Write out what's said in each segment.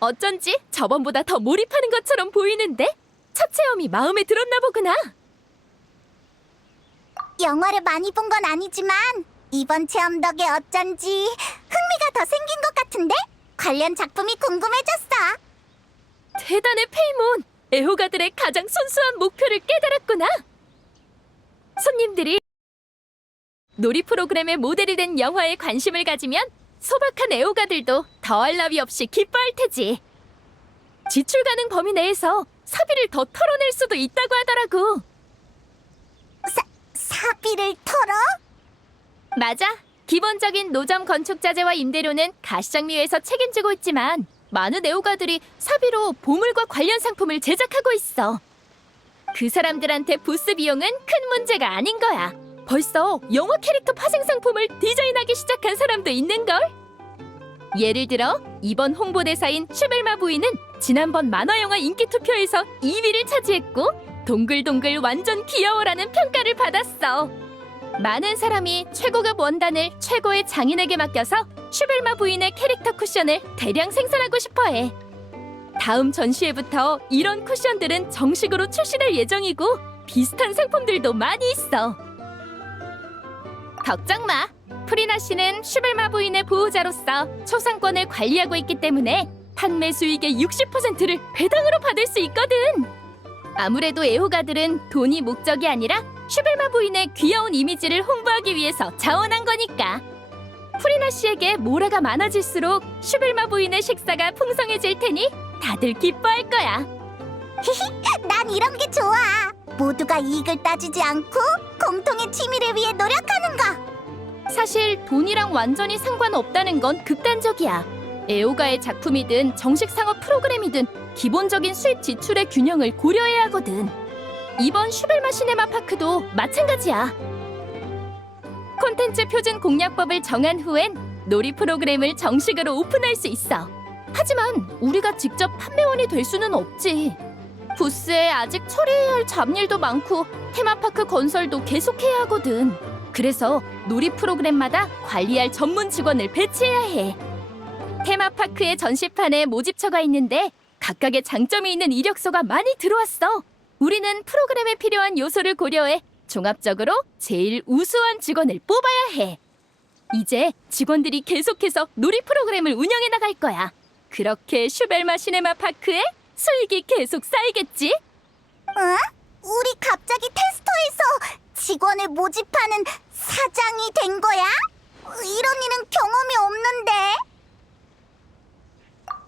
어쩐지 저번보다 더 몰입하는 것처럼 보이는데? 첫 체험이 마음에 들었나 보구나. 영화를 많이 본 건 아니지만 이번 체험 덕에 어쩐지 흥미가 더 생긴 것 같은데? 관련 작품이 궁금해졌어. 대단해, 페이몬. 애호가들의 가장 순수한 목표를 깨달았구나. 손님들이 놀이 프로그램의 모델이 된 영화에 관심을 가지면 소박한 애호가들도 더할 나위 없이 기뻐할 테지. 지출 가능 범위 내에서 사비를 더 털어낼 수도 있다고 하더라고. 사비를 털어? 맞아. 기본적인 노점 건축 자재와 임대료는 가시장미회에서 책임지고 있지만 많은 애호가들이 사비로 보물과 관련 상품을 제작하고 있어. 그 사람들한테 부스 비용은 큰 문제가 아닌 거야. 벌써 영화 캐릭터 파생 상품을 디자인하기 시작한 사람도 있는걸? 예를 들어 이번 홍보대사인 슈벨마 부인은 지난번 만화영화 인기 투표에서 2위를 차지했고 동글동글 완전 귀여워라는 평가를 받았어. 많은 사람이 최고급 원단을 최고의 장인에게 맡겨서 슈벨마 부인의 캐릭터 쿠션을 대량 생산하고 싶어해. 다음 전시회부터 이런 쿠션들은 정식으로 출시될 예정이고 비슷한 상품들도 많이 있어. 걱정 마. 프리나 씨는 슈벨마 부인의 보호자로서 초상권을 관리하고 있기 때문에 판매 수익의 60%를 배당으로 받을 수 있거든. 아무래도 애호가들은 돈이 목적이 아니라 슈벨마 부인의 귀여운 이미지를 홍보하기 위해서 자원한 거니까. 프리나 씨에게 모래가 많아질수록 슈벨마 부인의 식사가 풍성해질 테니 다들 기뻐할 거야. 난 이런 게 좋아. 모두가 이익을 따지지 않고 공통의 취미를 위해 노력하는 거. 사실 돈이랑 완전히 상관없다는 건 극단적이야. 애호가의 작품이든 정식 상업 프로그램이든 기본적인 수입 지출의 균형을 고려해야 하거든. 이번 슈벨마 시네마파크도 마찬가지야. 콘텐츠 표준 공략법을 정한 후엔 놀이 프로그램을 정식으로 오픈할 수 있어. 하지만 우리가 직접 판매원이 될 수는 없지. 부스에 아직 처리해야 할 잡일도 많고 테마파크 건설도 계속해야 하거든. 그래서 놀이 프로그램마다 관리할 전문 직원을 배치해야 해. 테마파크의 전시판에 모집처가 있는데 각각의 장점이 있는 이력서가 많이 들어왔어. 우리는 프로그램에 필요한 요소를 고려해 종합적으로 제일 우수한 직원을 뽑아야 해. 이제 직원들이 계속해서 놀이 프로그램을 운영해 나갈 거야. 그렇게 슈벨마 시네마파크에 수익이 계속 쌓이겠지? 응? 우리 갑자기 테스터에서 직원을 모집하는 사장이 된 거야? 이런 일은 경험이 없는데.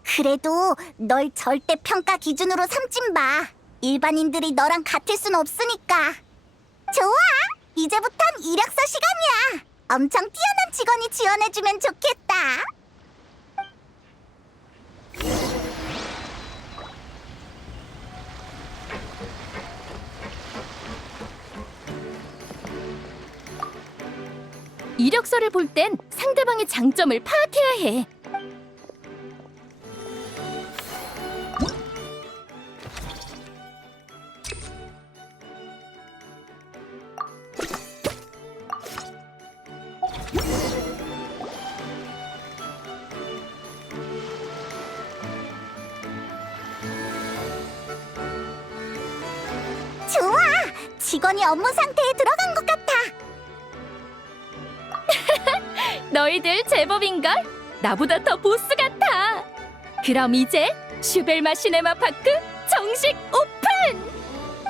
그래도 널 절대 평가 기준으로 삼진 마. 일반인들이 너랑 같을 순 없으니까. 좋아! 이제부턴 이력서 시간이야. 엄청 뛰어난 직원이 지원해주면 좋겠다. 이력서를 볼 땐 상대방의 장점을 파악해야 해. 직원이 업무 상태에 들어간 것 같아. 너희들 제법인걸? 나보다 더 보스 같아. 그럼 이제 슈벨마 시네마파크 정식 오픈!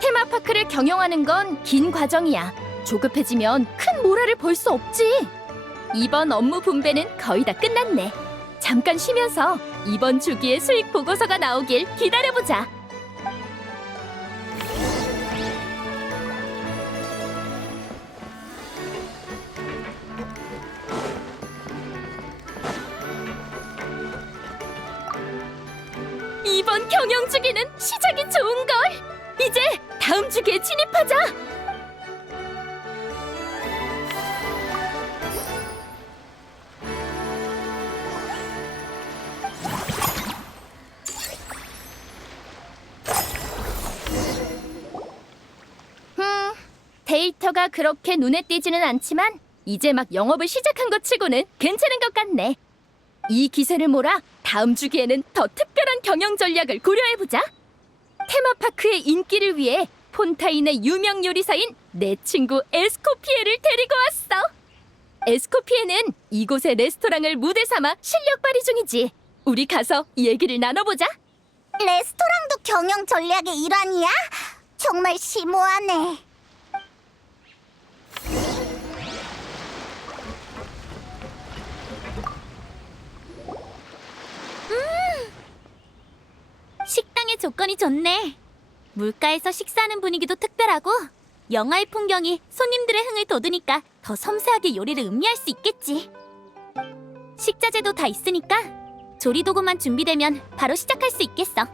테마파크를 경영하는 건 긴 과정이야. 조급해지면 큰 모라를 볼 수 없지. 이번 업무 분배는 거의 다 끝났네. 잠깐 쉬면서 이번 주기의 수익 보고서가 나오길 기다려보자. 이번 경영 주기는 시작이 좋은걸. 이제 다음 주기에 진입하자. 데이터가 그렇게 눈에 띄지는 않지만 이제 막 영업을 시작한 것 치고는 괜찮은 것 같네. 이 기세를 몰아 다음 주기에는 더 특별한 경영 전략을 고려해보자. 테마파크의 인기를 위해 폰타인의 유명 요리사인 내 친구 에스코피에를 데리고 왔어. 에스코피에는 이곳의 레스토랑을 무대 삼아 실력 발휘 중이지. 우리 가서 얘기를 나눠보자. 레스토랑도 경영 전략의 일환이야? 정말 심오하네. 식당의 조건이 좋네. 물가에서 식사하는 분위기도 특별하고 영화의 풍경이 손님들의 흥을 돋우니까 더 섬세하게 요리를 음미할 수 있겠지. 식자재도 다 있으니까 조리 도구만 준비되면 바로 시작할 수 있겠어.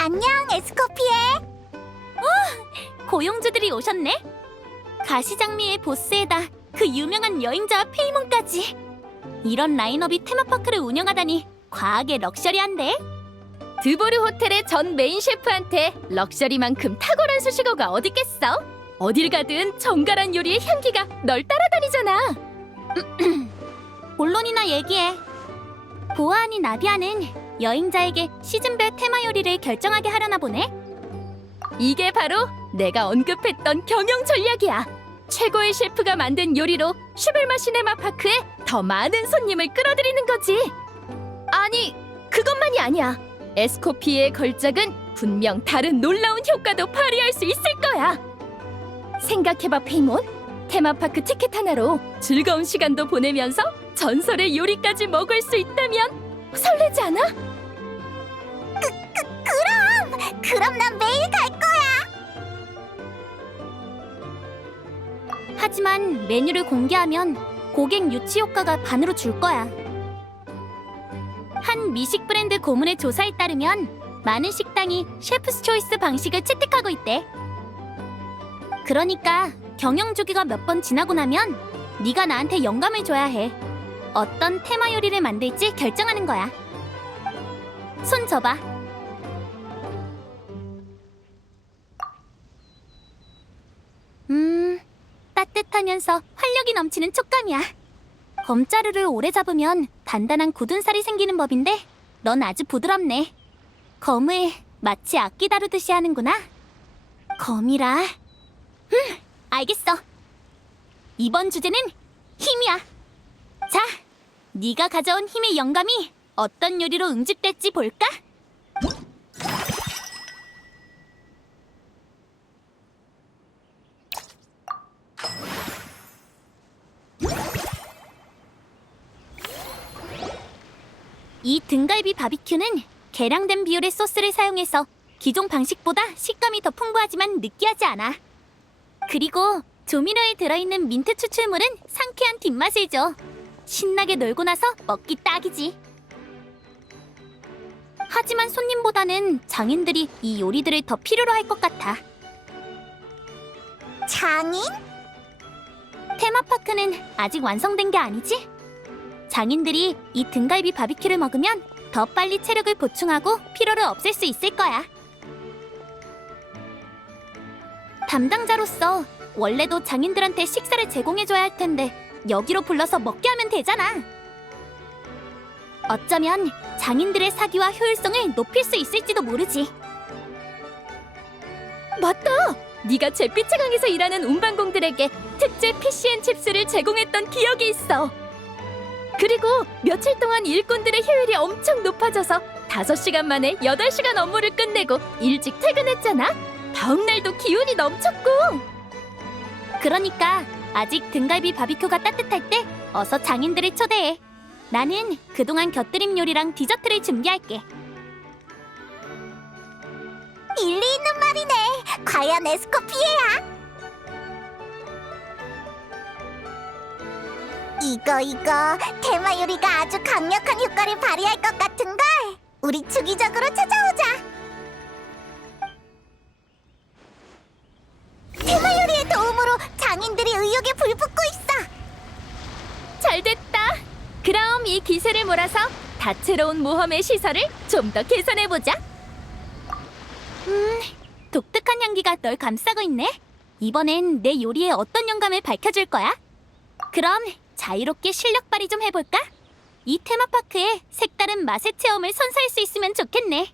안녕, 에스코피에. 고용주들이 오셨네. 가시장미의 보스에다 그 유명한 여행자와 페이몬까지. 이런 라인업이 테마파크를 운영하다니 과하게 럭셔리한데? 드보르 호텔의 전 메인 셰프한테 럭셔리만큼 탁월한 수식어가 어딨겠어? 어딜 가든 정갈한 요리의 향기가 널 따라다니잖아. 본론이나 얘기해. 보아하니 나비아는 여행자에게 시즌별 테마 요리를 결정하게 하려나 보네. 이게 바로 내가 언급했던 경영 전략이야. 최고의 셰프가 만든 요리로 슈벨마 시네마파크에 더 많은 손님을 끌어들이는 거지. 아니, 그것만이 아니야. 에스코피의 걸작은 분명 다른 놀라운 효과도 발휘할 수 있을 거야. 생각해봐, 페이몬. 테마파크 티켓 하나로 즐거운 시간도 보내면서 전설의 요리까지 먹을 수 있다면 설레지 않아? 그럼 난 매일 갈 거야. 하지만 메뉴를 공개하면 고객 유치 효과가 반으로 줄 거야. 한 미식 브랜드 고문의 조사에 따르면 많은 식당이 셰프스 초이스 방식을 채택하고 있대. 그러니까 경영 주기가 몇 번 지나고 나면 네가 나한테 영감을 줘야 해. 어떤 테마 요리를 만들지 결정하는 거야. 손 줘봐. 따뜻하면서 활력이 넘치는 촉감이야. 검자루를 오래 잡으면 단단한 굳은 살이 생기는 법인데 넌 아주 부드럽네. 검을 마치 악기 다루듯이 하는구나. 검이라. 알겠어. 이번 주제는 힘이야. 자, 네가 가져온 힘의 영감이 어떤 요리로 응집될지 볼까? 이 등갈비 바비큐는 계량된 비율의 소스를 사용해서 기존 방식보다 식감이 더 풍부하지만 느끼하지 않아. 그리고 조미료에 들어있는 민트 추출물은 상쾌한 뒷맛을 줘. 신나게 놀고 나서 먹기 딱이지. 하지만 손님보다는 장인들이 이 요리들을 더 필요로 할 것 같아. 장인? 테마파크는 아직 완성된 게 아니지? 장인들이 이 등갈비 바비큐를 먹으면 더 빨리 체력을 보충하고 피로를 없앨 수 있을 거야. 담당자로서 원래도 장인들한테 식사를 제공해줘야 할 텐데 여기로 불러서 먹게 하면 되잖아. 어쩌면 장인들의 사기와 효율성을 높일 수 있을지도 모르지. 맞다! 네가 잿빛의 강에서 일하는 운반공들에게 특제 PC&칩스를 제공했던 기억이 있어. 그리고 며칠 동안 일꾼들의 효율이 엄청 높아져서 5시간 만에 8시간 업무를 끝내고 일찍 퇴근했잖아. 다음 날도 기운이 넘쳤고. 그러니까 아직 등갈비 바비큐가 따뜻할 때 어서 장인들을 초대해. 나는 그동안 곁들임 요리랑 디저트를 준비할게. 일리 있는 말이네. 과연 에스코피에야? 이거 테마 요리가 아주 강력한 효과를 발휘할 것 같은걸. 우리 주기적으로 찾아오자. 테마 요리의 도움으로 장인들이 의욕에 불붙고 있어. 잘 됐다. 그럼 이 기세를 몰아서 다채로운 모험의 시설을 좀 더 개선해보자. 독특한 향기가 널 감싸고 있네. 이번엔 내 요리에 어떤 영감을 밝혀줄 거야? 그럼 자유롭게 실력 발휘 좀 해볼까? 이 테마파크에 색다른 맛의 체험을 선사할 수 있으면 좋겠네.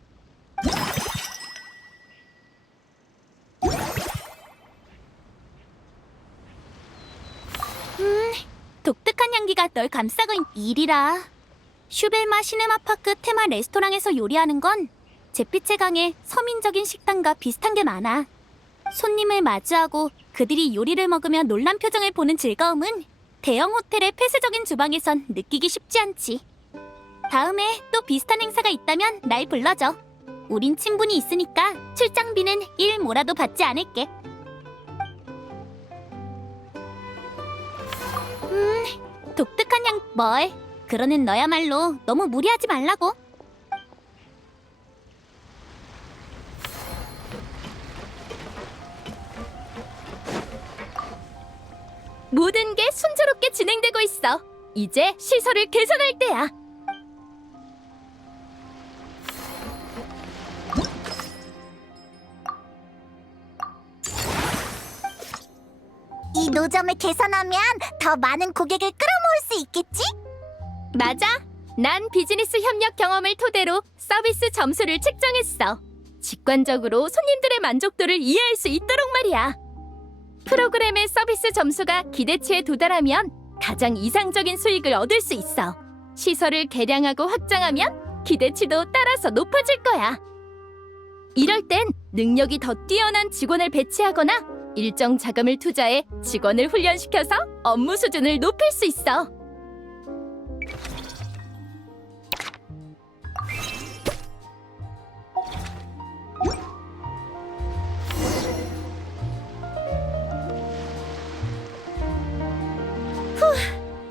독특한 향기가 널 감싸고 일이라. 슈벨마 시네마파크 테마 레스토랑에서 요리하는 건 잿빛의 강의 서민적인 식당과 비슷한 게 많아. 손님을 마주하고 그들이 요리를 먹으며 놀란 표정을 보는 즐거움은 대형 호텔의 폐쇄적인 주방에선 느끼기 쉽지 않지. 다음에 또 비슷한 행사가 있다면 날 불러줘. 우린 친분이 있으니까 출장비는 일 뭐라도 받지 않을게. 독특한 향... 뭘? 그러는 너야말로 너무 무리하지 말라고. 모든 게 순조롭게 진행되고 있어. 이제 시설을 개선할 때야. 이 노점을 개선하면 더 많은 고객을 끌어모을 수 있겠지? 맞아. 난 비즈니스 협력 경험을 토대로 서비스 점수를 측정했어. 직관적으로 손님들의 만족도를 이해할 수 있도록 말이야. 프로그램의 서비스 점수가 기대치에 도달하면 가장 이상적인 수익을 얻을 수 있어. 시설을 개량하고 확장하면 기대치도 따라서 높아질 거야. 이럴 땐 능력이 더 뛰어난 직원을 배치하거나 일정 자금을 투자해 직원을 훈련시켜서 업무 수준을 높일 수 있어.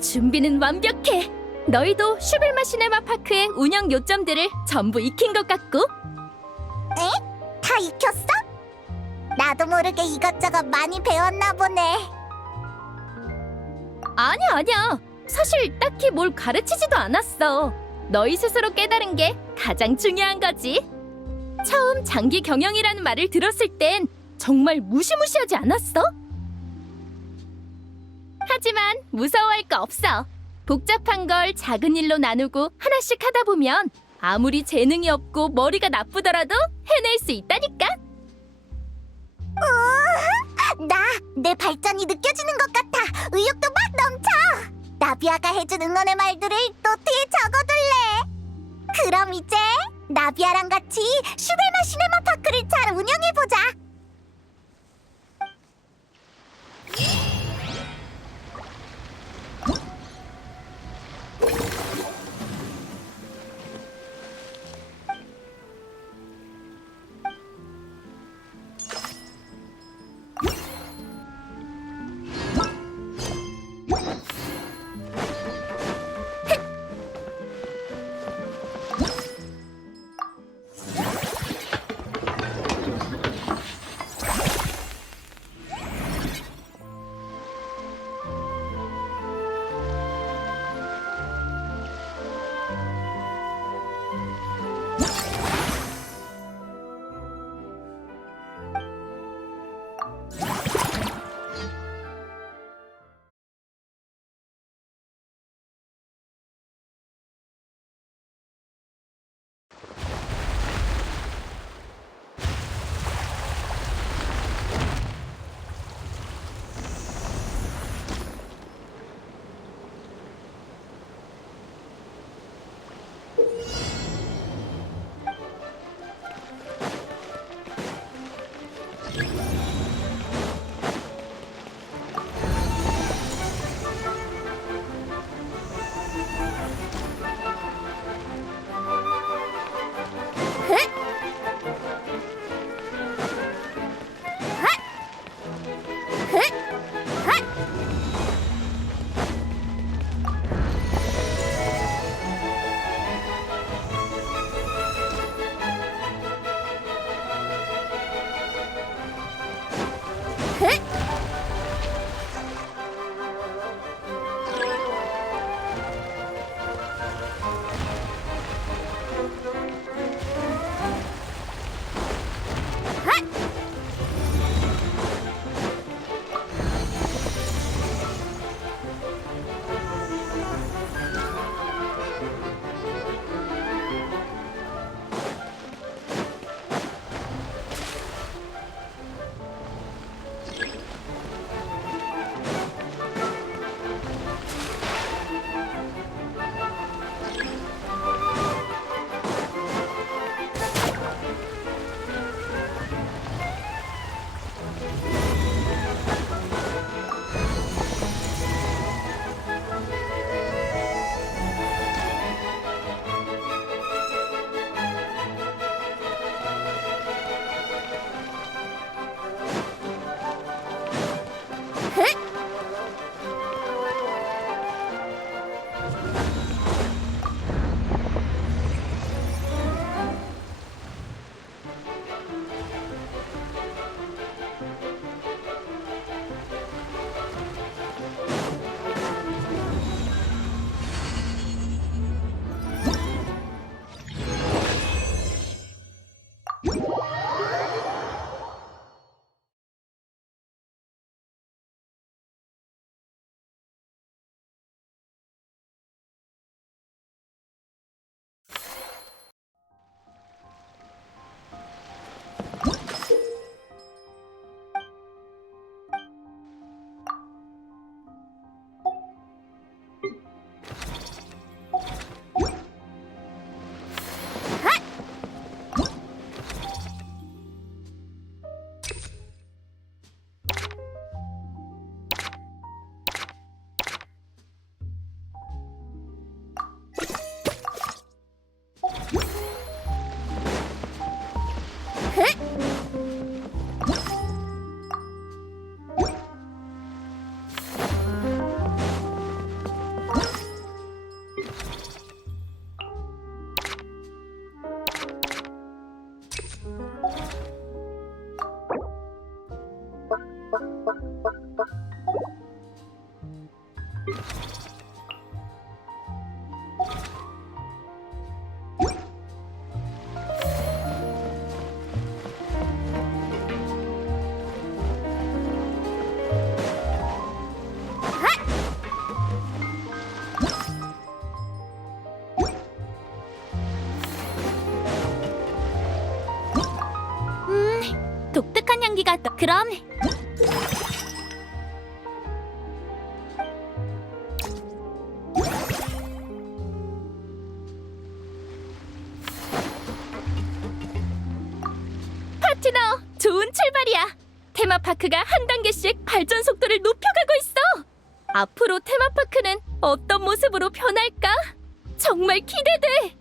준비는 완벽해. 너희도 슈벨마 시네마 파크의 운영 요점들을 전부 익힌 것 같고. 다 익혔어? 나도 모르게 이것저것 많이 배웠나 보네. 아니야. 사실 딱히 뭘 가르치지도 않았어. 너희 스스로 깨달은 게 가장 중요한 거지. 처음 장기 경영이라는 말을 들었을 땐 정말 무시무시하지 않았어? 하지만 무서워할 거 없어. 복잡한 걸 작은 일로 나누고 하나씩 하다 보면 아무리 재능이 없고 머리가 나쁘더라도 해낼 수 있다니까. 내 발전이 느껴지는 것 같아. 의욕도 막 넘쳐. 나비아가 해준 응원의 말들을 노트에 적어둘래. 그럼 이제 나비아랑 같이 슈벨마 시네마 파크를 잘 운영해보자. 독특한 향기가 그럼 파트너, 좋은 출발이야. 테마파크가 한 단계씩 발전 속도를 높여가고 있어. 앞으로 테마파크는 어떤 모습으로 변할까? 정말 기대돼.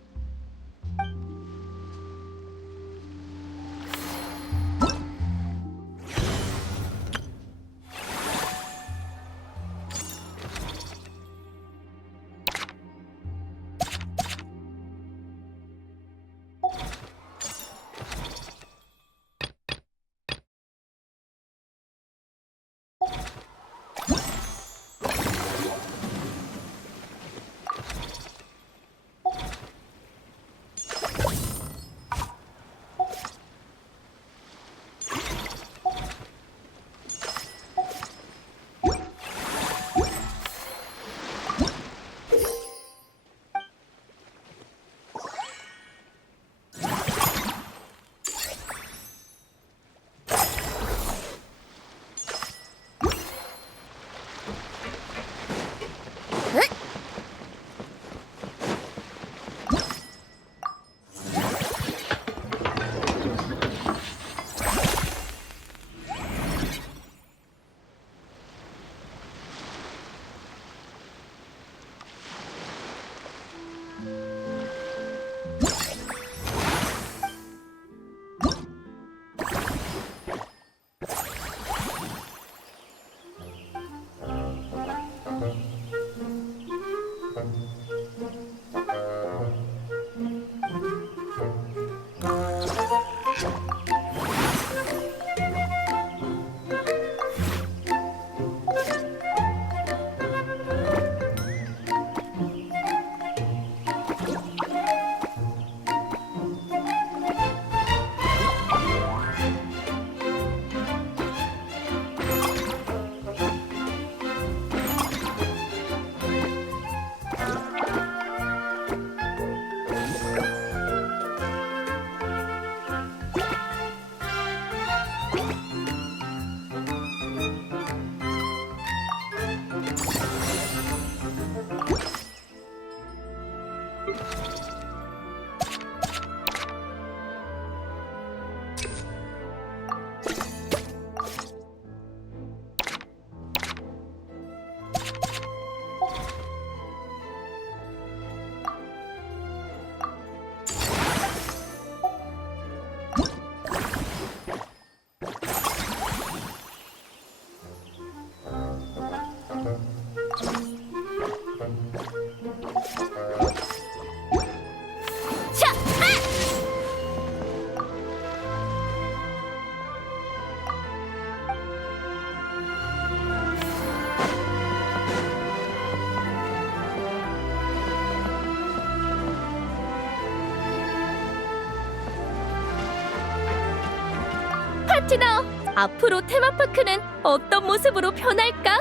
파트너, 앞으로 테마파크는 어떤 모습으로 변할까?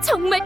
정말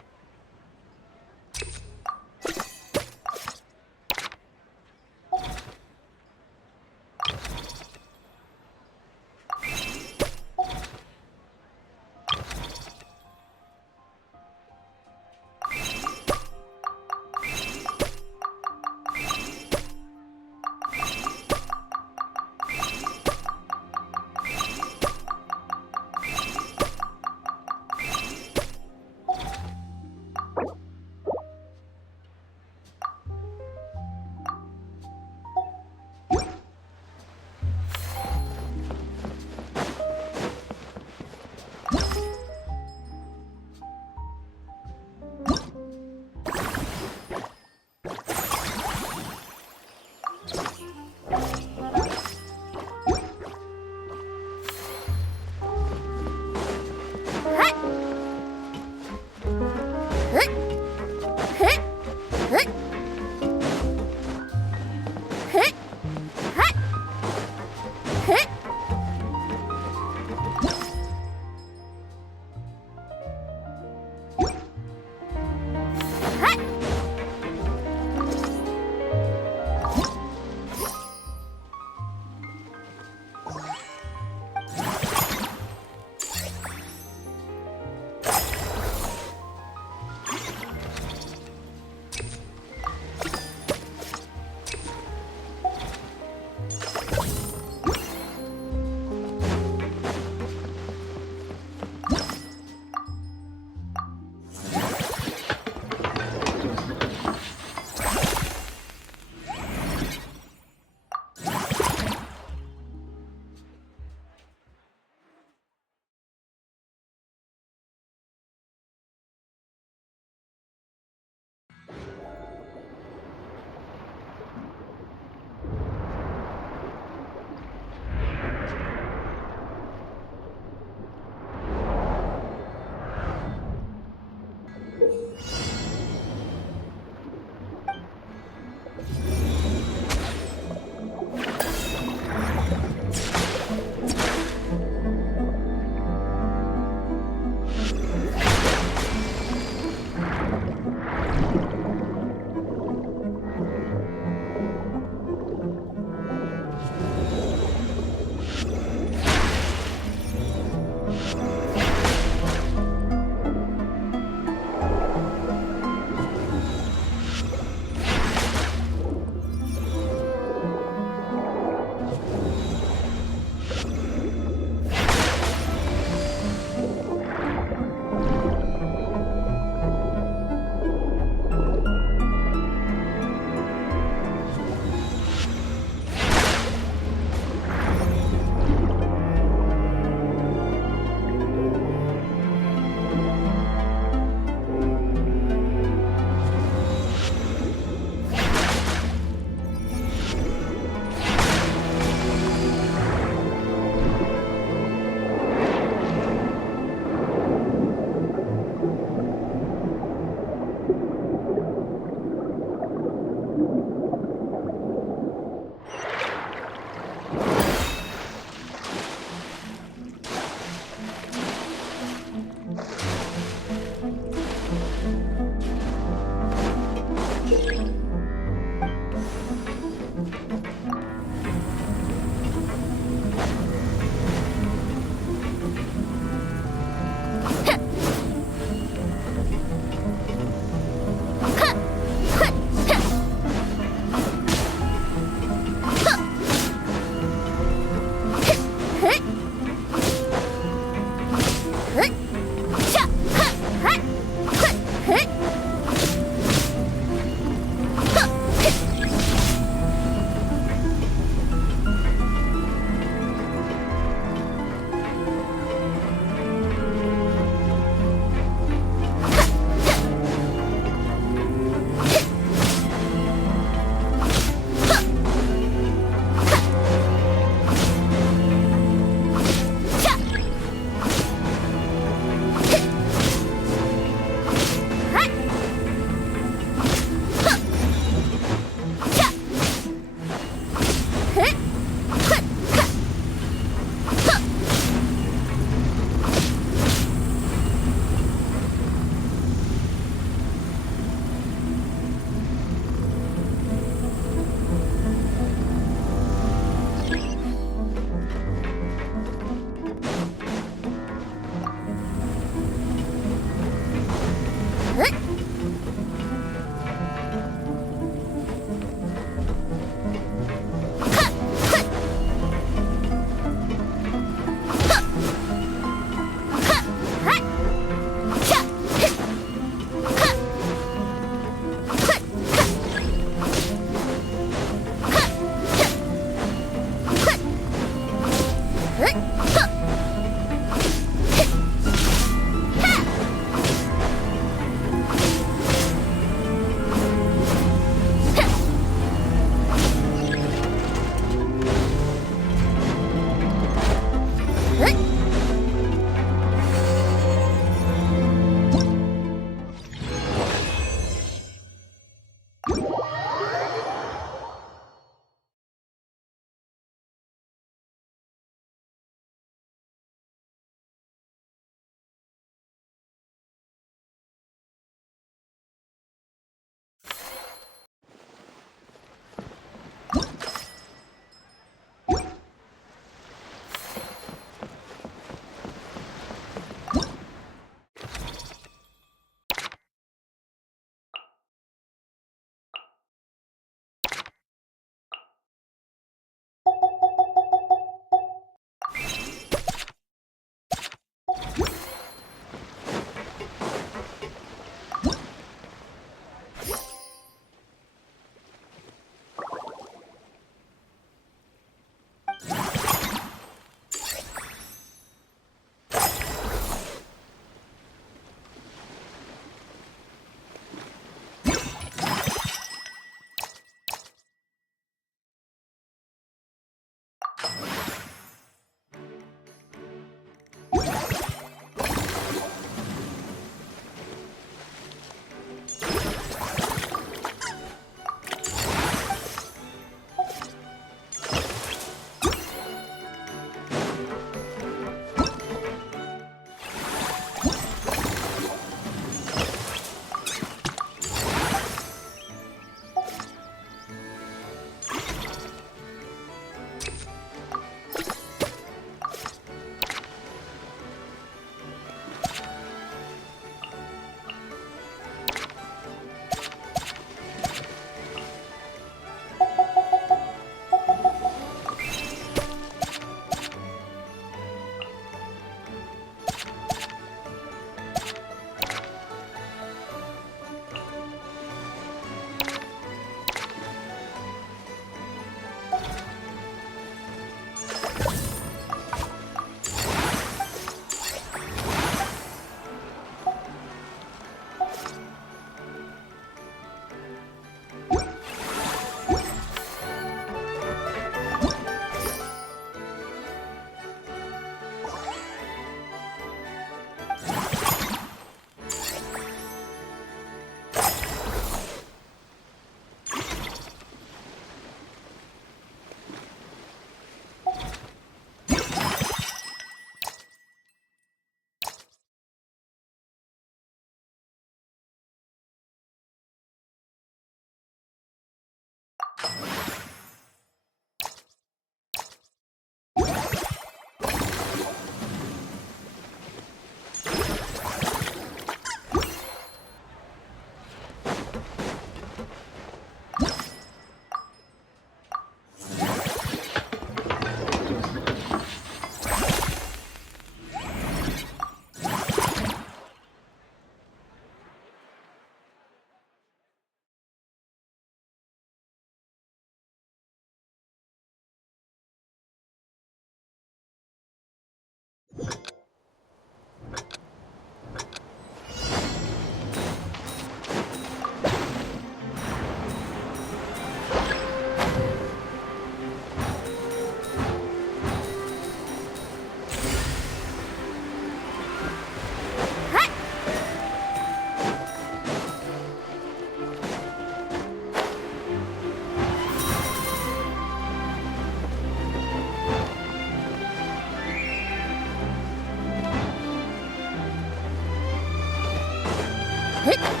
자,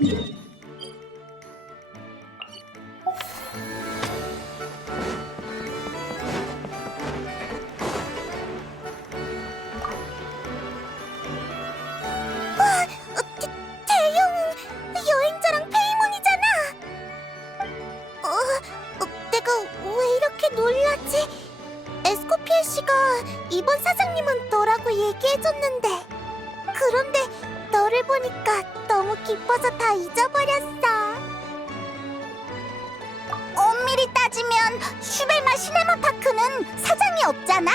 대형 여행자랑 페이몬이잖아. 내가 왜 이렇게 놀랐지? 에스코피아 씨가 이번 사장님은 너라고 얘기해줬는데, 그런데 너를 보니까 너무 기뻐서 다 잊어버렸어. 엄밀히 따지면 슈벨마 시네마파크는 사장이 없잖아?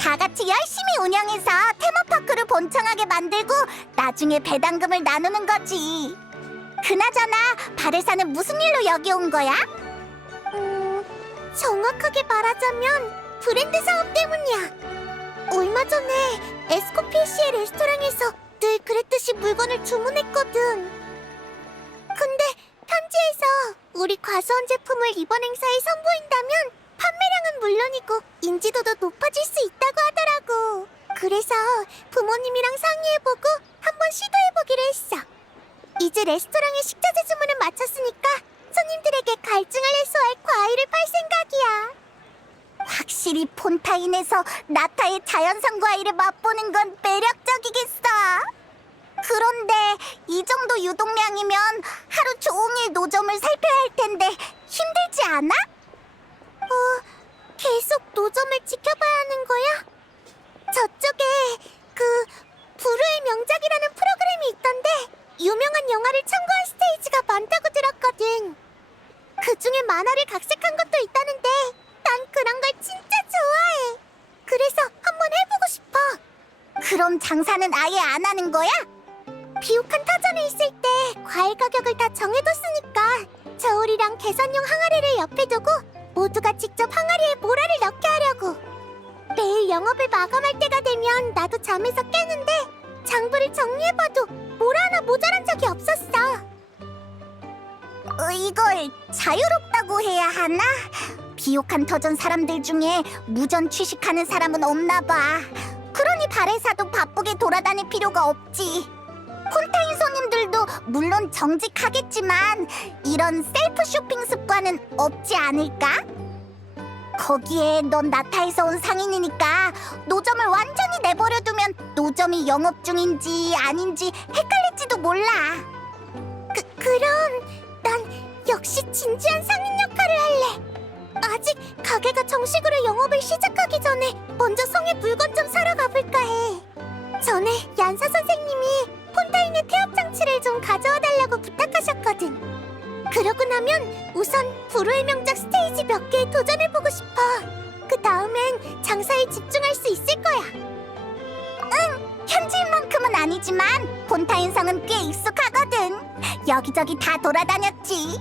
다 같이 열심히 운영해서 테마파크를 번창하게 만들고 나중에 배당금을 나누는 거지. 그나저나 바레사는 무슨 일로 여기 온 거야? 정확하게 말하자면 브랜드 사업 때문이야. 얼마 전에 에스코피아 씨의 레스토랑에서 늘 그랬듯이 물건을 주문했거든. 근데 편지에서 우리 과수원 제품을 이번 행사에 선보인다면 판매량은 물론이고 인지도도 높아질 수 있다고 하더라고. 그래서 부모님이랑 상의해보고 한번 시도해보기로 했어. 이제 레스토랑의 식자재 주문을 마쳤으니까 손님들에게 갈증을 해소할 과일을 팔 생각이야. 확실히 폰타인에서 나타의 자연산 과일을 맛보는 건 매력적이겠어. 그런데 이 정도 유동량이면 하루 종일 노점을 살펴야 할 텐데 힘들지 않아? 계속 노점을 지켜봐야 하는 거야? 저쪽에 불후의 명작이라는 프로그램이 있던데 유명한 영화를 첨가한 스테이지가 많다고 들었거든. 그 중에 만화를 각색한 것도 있다는데 난 그런 걸 진짜 좋아해. 그래서 한번 해보고 싶어. 그럼 장사는 아예 안 하는 거야? 비옥한 터전에 있을 때 과일 가격을 다 정해뒀으니까 저울이랑 계산용 항아리를 옆에 두고 모두가 직접 항아리에 모라를 넣게 하려고. 매일 영업을 마감할 때가 되면 나도 잠에서 깨는데 장부를 정리해봐도 모라 하나 모자란 적이 없었어. 이걸 자유롭다고 해야 하나? 비옥한 터전 사람들 중에 무전 취식하는 사람은 없나 봐. 그러니 바레사도 바쁘게 돌아다닐 필요가 없지. 폰타인 손님들도 물론 정직하겠지만 이런 셀프 쇼핑 습관은 없지 않을까? 거기에 넌 나타에서 온 상인이니까 노점을 완전히 내버려두면 노점이 영업 중인지 아닌지 헷갈릴지도 몰라. 그럼 난 역시 진지한 상인 역할을 할래. 아직 가게가 정식으로 영업을 시작하기 전에 먼저 성에 물건 좀 사러 가볼까 해. 전에 얀사 선생님이 폰타인의 태엽 장치를 좀 가져와 달라고 부탁하셨거든. 그러고 나면 우선 불후의 명작 스테이지 몇 개에 도전해보고 싶어. 그 다음엔 장사에 집중할 수 있을 거야. 응, 현지인만큼은 아니지만 폰타인 성은 꽤 익숙하거든. 여기저기 다 돌아다녔지.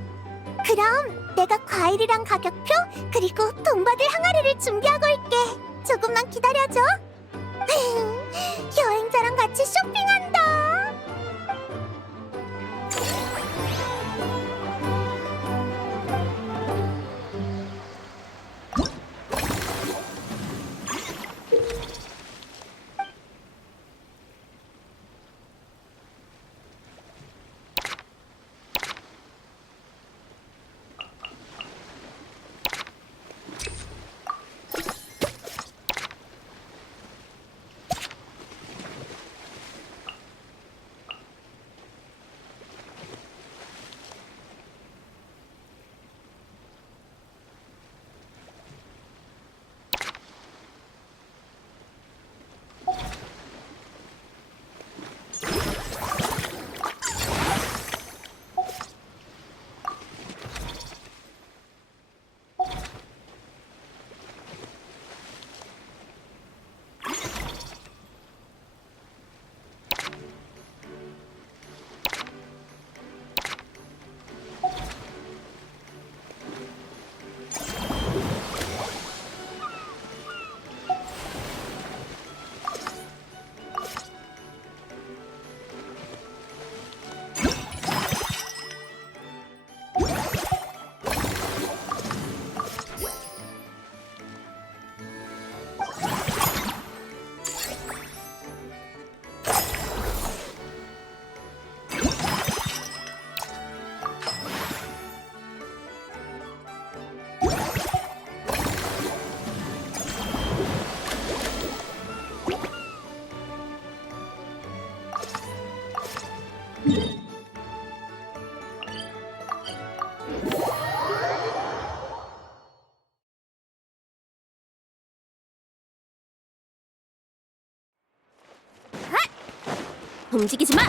그럼 내가 과일이랑 가격표 그리고 돈 받을 항아리를 준비하고 올게. 조금만 기다려줘. 여행자랑 같이 쇼핑한다. 움직이지 마!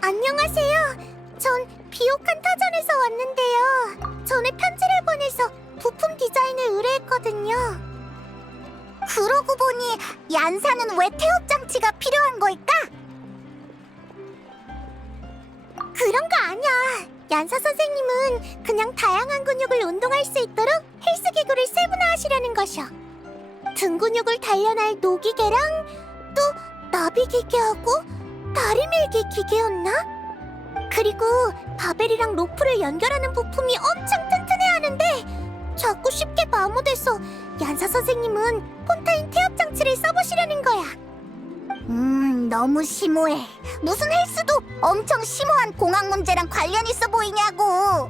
안녕하세요. 전 비옥한 타전에서 왔는데요. 전에 편지를 보내서 부품 디자인을 의뢰했거든요. 그러고 보니 얀사는 왜 태엽 장치가 필요한 걸까? 그런 거 아니야. 얀사 선생님은 그냥 다양한 근육을 운동할 수 있도록 헬스 기구를 세분화하시려는 것이야. 등 근육을 단련할 노기계랑 또 나비 기계하고 다리 밀기 기계였나? 그리고 바벨이랑 로프를 연결하는 부품이 엄청 튼튼해야 하는데 자꾸 쉽게 마모돼서 얀사 선생님은 폰타인 태엽 장치를 써보시려는 거야. 너무 심오해. 무슨 헬스도 엄청 심오한 공학 문제랑 관련 있어 보이냐고.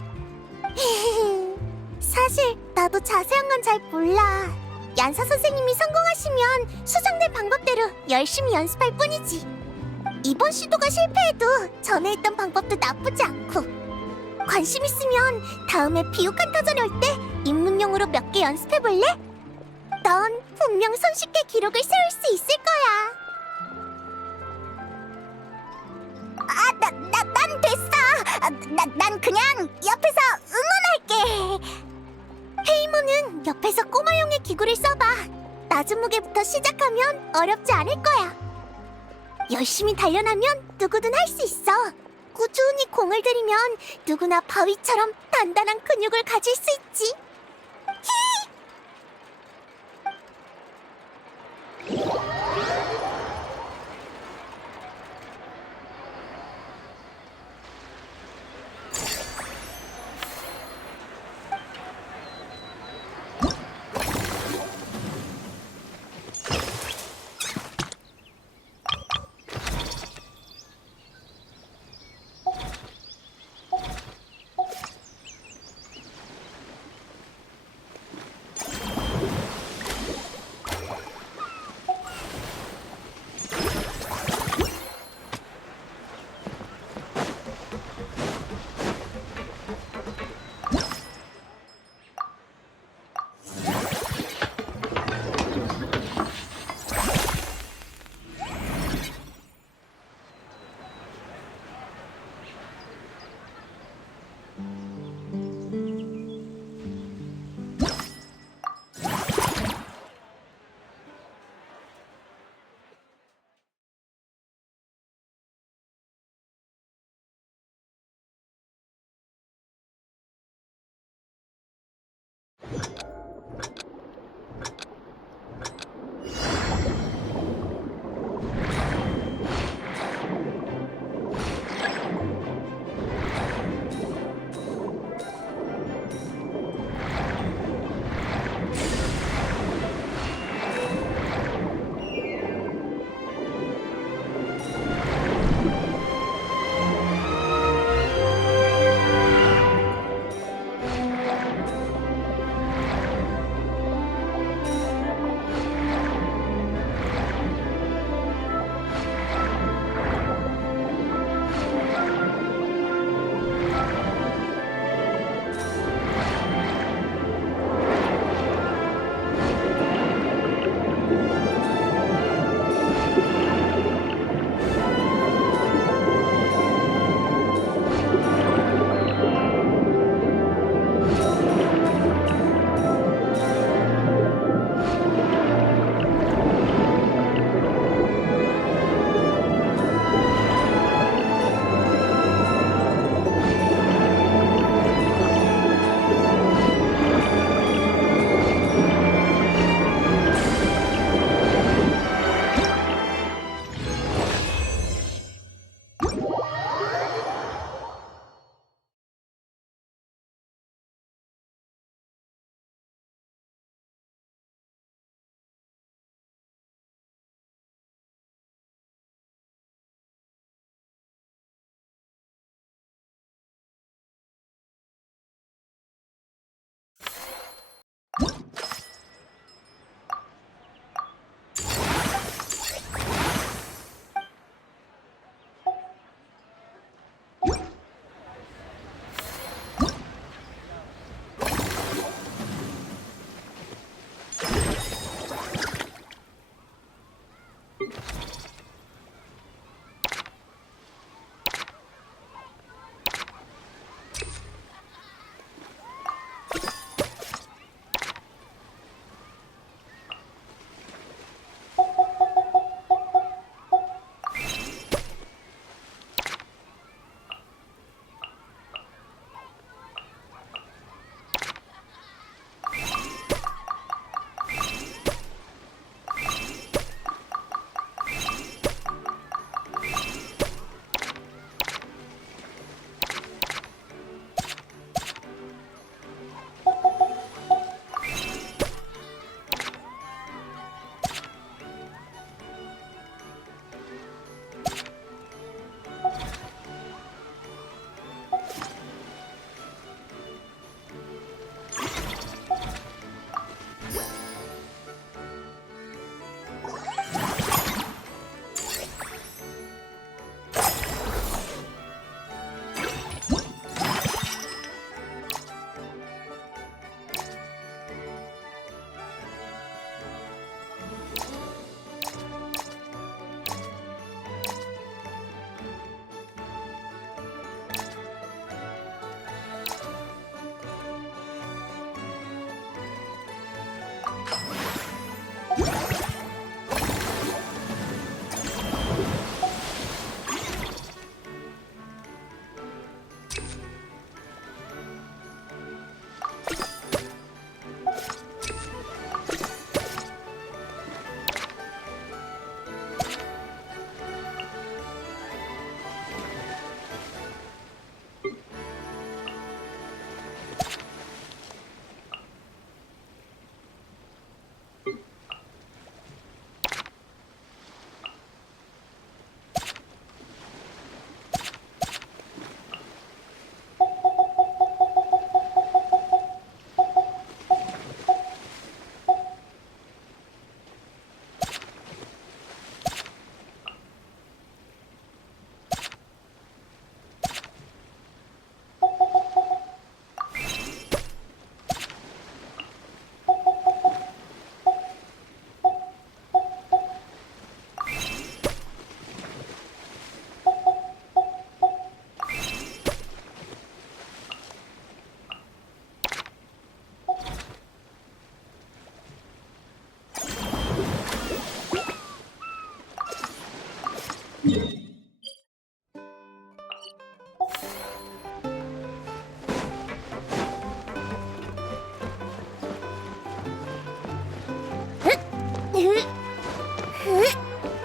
사실 나도 자세한 건 잘 몰라. 얀사 선생님이 성공하시면 수정된 방법대로 열심히 연습할 뿐이지. 이번 시도가 실패해도 전에 했던 방법도 나쁘지 않고. 관심 있으면 다음에 비옥한 타전에 올 때 입문용으로 몇 개 연습해볼래? 넌 분명 손쉽게 기록을 세울 수 있을 거야. 난 됐어. 난 그냥 옆에서 응원할게. 헤이모는 옆에서 꼬마용의 기구를 써봐. 낮은 무게부터 시작하면 어렵지 않을 거야. 열심히 단련하면 누구든 할 수 있어. 꾸준히 공을 들이면 누구나 바위처럼 단단한 근육을 가질 수 있지.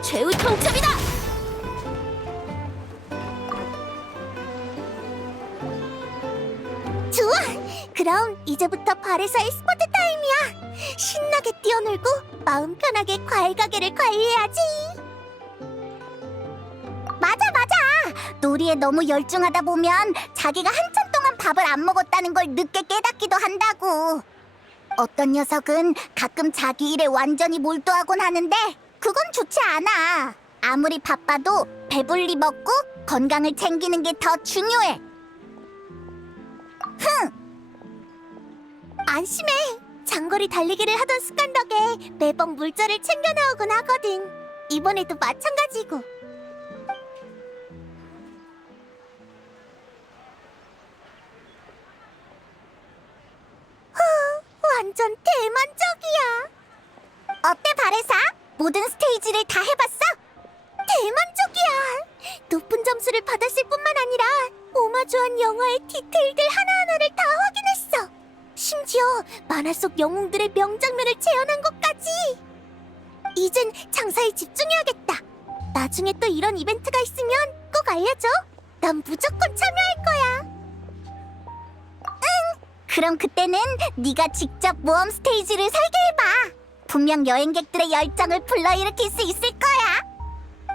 최후 통첩이다! 좋아! 그럼 이제부터 발에서의 스포츠 타임이야! 신나게 뛰어놀고 마음 편하게 과일 가게를 관리해야지! 맞아! 놀이에 너무 열중하다 보면 자기가 한참 동안 밥을 안 먹었다는 걸 늦게 깨닫기도 한다고. 어떤 녀석은 가끔 자기 일에 완전히 몰두하곤 하는데 그건 좋지 않아. 아무리 바빠도 배불리 먹고 건강을 챙기는 게 더 중요해. 안심해. 장거리 달리기를 하던 습관 덕에 매번 물자를 챙겨 나오곤 하거든. 이번에도 마찬가지고. 완전 대만족이야. 어때 바레사? 모든 스테이지를 다 해봤어? 대만족이야. 높은 점수를 받았을 뿐만 아니라 오마주한 영화의 디테일들 하나하나를 다 확인했어. 심지어 만화 속 영웅들의 명장면을 재현한 것까지. 이젠 장사에 집중해야겠다. 나중에 또 이런 이벤트가 있으면 꼭 알려줘. 난 무조건 참여할 거야. 그럼 그때는 네가 직접 모험 스테이지를 설계해봐. 분명 여행객들의 열정을 불러일으킬 수 있을 거야.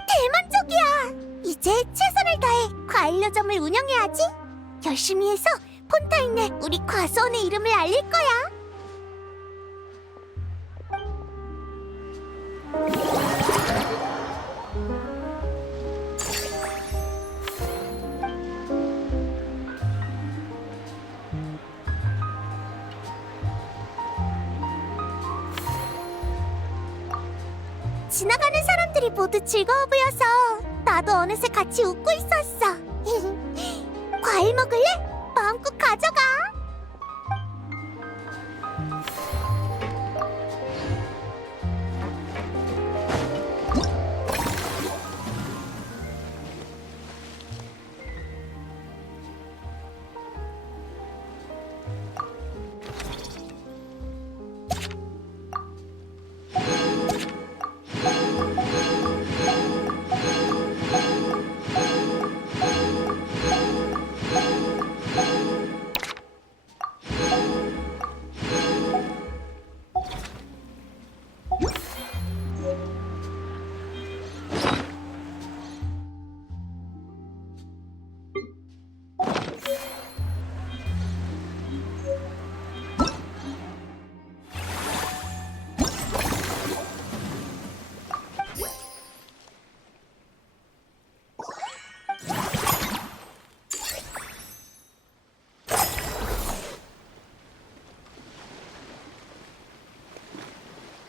대만족이야. 이제 최선을 다해 과일로점을 운영해야지. 열심히 해서 폰타인에 우리 과수원의 이름을 알릴 거야. 지나가는 사람들이 친구들이 모두 즐거워 보여서 나도 어느새 같이 웃고 있었어. 과일 먹을래? 마음껏 가져가.